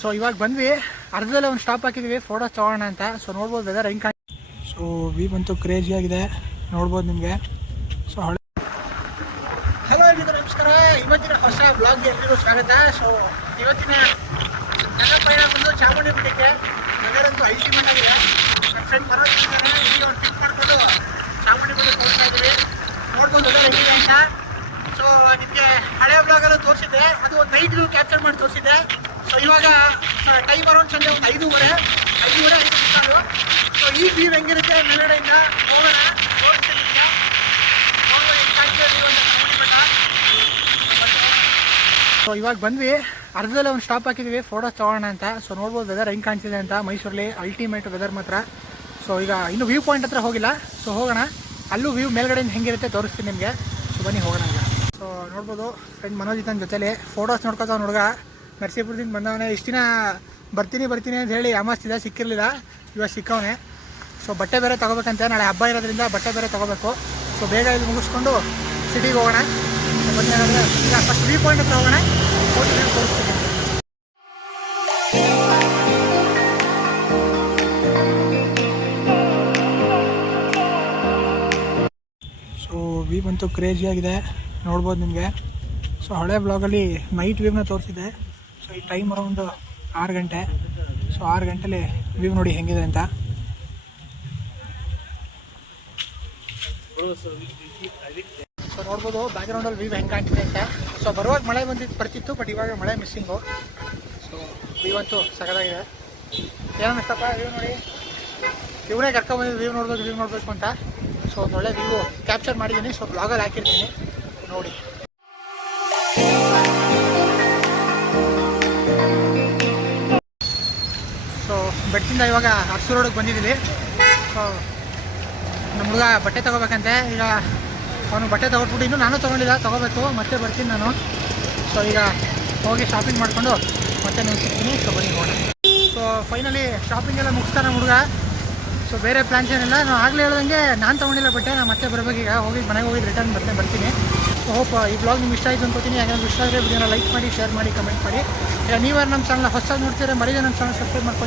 So ಇವಾಗ ಬಂದ್ವಿ, ಅರ್ಧದಲ್ಲೇ ಒಂದು ಸ್ಟಾಪ್ ಹಾಕಿದ್ವಿ ಫೋಟೋಸ್ ತೊಗೊಳ್ಳೋಣ ಅಂತ. ಸೊ ನೋಡ್ಬೋದು ವೆದರ್ ಹೆಂಗೆ ಸೊ ವ್ಯೂ ಅಂತೂ ಕ್ರೇಜಿ ಆಗಿದೆ, ನೋಡ್ಬೋದು ನಿಮಗೆ. ಸೊ ಹಲೋ ಎಲ್ರಿಗೂ ನಮಸ್ಕಾರ. ಇವತ್ತಿನ ಹೊಸ ಬ್ಲಾಗ್ಗೆ ಎಲ್ರಿಗೂ ಸ್ವಾಗತ. ಸೊ ಇವತ್ತಿನ ನನ್ನ ಪ್ರಯಾಣ ಬಂದು ಚಾಮುಂಡಿ ಬೆಟ್ಟಕ್ಕೆ. ನಗರಂತೂ ಅಲ್ಟಿಮೇಟ್ ಆಗಿದೆ. ನನ್ನ ಫ್ರೆಂಡ್ ಮನೋಜ್ ಇದ್ದಾನೆ, ಇಲ್ಲಿ ಒಂದು ಪಿಕ್ ಮಾಡಿಕೊಂಡು ಚಾಮುಂಡಿ ಬೆಟ್ಟಕ್ಕೆ ಹೋಗ್ತಾ ಇದ್ದೀವಿ. ನೋಡ್ಬೋದು ವೆದರ್ ಹೆಂಗಿದೆ ಅಂತ. ಸೊ ನಿಮಗೆ ಹಳೆಯ ಬ್ಲಾಗಲ್ಲೂ ತೋರಿಸಿದ್ದೆ, ಅದು ಒಂದು ನೈಟ್ ವ್ಯೂ ಕ್ಯಾಪ್ಚರ್ ಮಾಡಿ ತೋರಿಸಿದ್ದೆ. ಸೊ ಇವಾಗ ಟೈಮ್ ಅರೌಂಡ್ ಸಂಜೆ ಒಂದು 5:30 5:30 ಸೊ ಈ ವ್ಯೂ ಹೆಂಗಿರುತ್ತೆ ಮೇಲ್ಗಡೆಯಿಂದ ಹೋಗೋಣ, ತೋರಿಸ್ತೀನಿ ನಿಮಗೆ. ಸೊ ಇವಾಗ ಬಂದ್ವಿ, ಅರ್ಧದಲ್ಲೇ ಒಂದು ಸ್ಟಾಪ್ ಹಾಕಿದ್ವಿ ಫೋಟೋಸ್ ತೊಗೊಳ್ಳೋಣ ಅಂತ. ಸೊ ನೋಡ್ಬೋದು ವೆದರ್ ಹೆಂಗೆ ಕಾಣ್ತಿದೆ ಅಂತ. ಮೈಸೂರಲ್ಲಿ ಅಲ್ಟಿಮೇಟ್ ವೆದರ್ ಮಾತ್ರ. ಸೊ ಈಗ ಇನ್ನೂ ವ್ಯೂ ಪಾಯಿಂಟ್ ಹತ್ರ ಹೋಗಿಲ್ಲ, ಸೊ ಹೋಗೋಣ. ಅಲ್ಲೂ ವ್ಯೂ ಮೇಲ್ಗಡೆಯಿಂದ ಹೆಂಗಿರುತ್ತೆ ತೋರಿಸ್ತೀನಿ ನಿಮಗೆ. ಸೊ ಬನ್ನಿ ಹೋಗೋಣ ಈಗ. ಸೊ ನೋಡ್ಬೋದು ಫ್ರೆಂಡ್ ಮನೋಜ್ ಇದ್ದಾನೆ ಜೊತೆಲಿ. ಫೋಟೋಸ್ ನೋಡ್ಕೊತಾವ ಹುಡುಗ, ನರಸೀಪುರದಿಂದ ಬಂದವನೇ. ಇಷ್ಟು ದಿನ ಬರ್ತೀನಿ ಅಂತ ಹೇಳಿ ಯಾಮಾಸ್ತಿದ್ದ, ಸಿಕ್ಕಿರಲಿಲ್ಲ. ಇವಾಗ ಸಿಕ್ಕವನೇ. ಸೊ ಬಟ್ಟೆ ಬೇರೆ ತೊಗೋಬೇಕಂತೆ, ನಾಳೆ ಹಬ್ಬ ಇರೋದ್ರಿಂದ ಬಟ್ಟೆ ಬೇರೆ ತೊಗೋಬೇಕು. ಸೊ ಬೇಗ ಇದು ಮುಗಿಸ್ಕೊಂಡು ಸಿಟಿಗೆ ಹೋಗೋಣ. ಬನ್ನಿ ಹಾಗಾದರೆ ಈಗ ಫಸ್ಟ್ ವ್ಯೂ ಪಾಯಿಂಟ್ ಹತ್ರ ಹೋಗೋಣ, ತೋರಿಸ್ತೀನಿ. ಸೊ ವ್ಯೂ ಅಂತೂ ಕ್ರೇಜಿ ಆಗಿದೆ, ನೋಡ್ಬೋದು ನಿಮಗೆ. ಸೊ ಹಳೆ ಬ್ಲಾಗಲ್ಲಿ ನೈಟ್ ವ್ಯೂನ ತೋರಿಸಿದೆ. ಸೊ ಈ ಟೈಮ್ ಅರೌಂಡ್ 6 ಗಂಟೆ. ಸೊ 6 ಗಂಟೆಲಿ ವ್ಯೂ ನೋಡಿ ಹೆಂಗಿದೆ ಅಂತ. ಸೊ ನೋಡ್ಬೋದು ಬ್ಯಾಕ್ಗ್ರೌಂಡಲ್ಲಿ ವ್ಯೂ ಹೆಂಗೆ ಕಾಣ್ತಿದೆ ಅಂತ. ಸೊ ಬರುವಾಗ ಮಳೆ ಬರ್ತಿತ್ತು, ಬಟ್ ಇವಾಗ ಮಳೆ ಮಿಸ್ಸಿಂಗು. ಸೊ ವ್ಯೂ ಅಂತೂ ಸಗದಾಗಿದೆ. ಏನನ್ನಿಸ್ತಪ್ಪ ವ್ಯೂ ನೋಡಿ? ಇವನೇ ಕರ್ಕೊಂಡ್ಬಂದಿದ್ದು ವ್ಯೂ ನೋಡಬೇಕು ಅಂತ. ಸೊ ಒಂದು ಒಳ್ಳೆ ವ್ಯೂ ಕ್ಯಾಪ್ಚರ್ ಮಾಡಿದ್ದೀನಿ. ಸೊ ಬ್ಲಾಗಲ್ಲಿ ಹಾಕಿರ್ತೀನಿ ನೋಡಿ. ಸೊ ಬೆಟ್ಟದಿಂದ ಇವಾಗ ಅರಸು ರೋಡಿಗೆ ಬಂದಿದ್ದೀವಿ. ಸೊ ನಮ್ಮ ಹುಡುಗ ಬಟ್ಟೆ ತೊಗೋಬೇಕಂತೆ. ಈಗ ಅವನು ಬಟ್ಟೆ ತೊಗೊಟ್ಬಿಟ್ಟು ಇನ್ನೂ ನಾನು ತೊಗೊಂಡಿಲ್ಲ, ತೊಗೋಬೇಕು, ಮತ್ತೆ ಬರ್ತೀನಿ ನಾನು. ಸೊ ಈಗ ಹೋಗಿ ಶಾಪಿಂಗ್ ಮಾಡಿಕೊಂಡು ಮತ್ತೆ ನೀವು ಸಿಗ್ತೀನಿ. ಸೊ ಬನ್ನಿ ಹೋಗೋಣ. ಸೊ ಫೈನಲಿ ಶಾಪಿಂಗ್ ಎಲ್ಲ ಮುಗಿಸ್ತಾನೆ ನಮ್ಮ ಹುಡುಗ. ಸೊ ಬೇರೆ ಪ್ಲ್ಯಾನ್ಸ್ ಏನಿಲ್ಲ. ನಾನು ಆಗಲೇ ಹೇಳ್ದಂಗೆ ನಾನು ತೊಗೊಂಡಿಲ್ಲ ಬಟ್ಟೆ, ನಾನು ಮತ್ತೆ ಬರಬೇಕು. ಈಗ ಹೋಗಿ ಮನೆಗೆ ಹೋಗಿ ರಿಟರ್ನ್ ಬರ್ತೀನಿ. ಸೊ ಹೋಪ್ ಈ ಬ್ಲಾಗ್ ನಿಮ್ಗೆ ಇಷ್ಟ ಆಯಿತು ಅನ್ಕೋತೀನಿ. ಯಾಕಂದ್ರೆ ಇಷ್ಟ ಆದರೆ ವಿಡಿಯೋನ ಲೈಕ್ ಮಾಡಿ, ಶೇರ್ ಮಾಡಿ, ಕಮೆಂಟ್ ಮಾಡಿ. ಈಗ ನೀವ್ಯಾರು ನಮ್ಮ ಚಾನಲ್ ಹೊಸದಾಗಿ ನೋಡ್ತೀರಾ, ಮರೀದೆ ನಮ್ಮ ಚಾನಲ್ ಸಬ್ಸ್ಕ್ರೈಬ್ ಮಾಡ್ಕೊಳ್ಳಿ.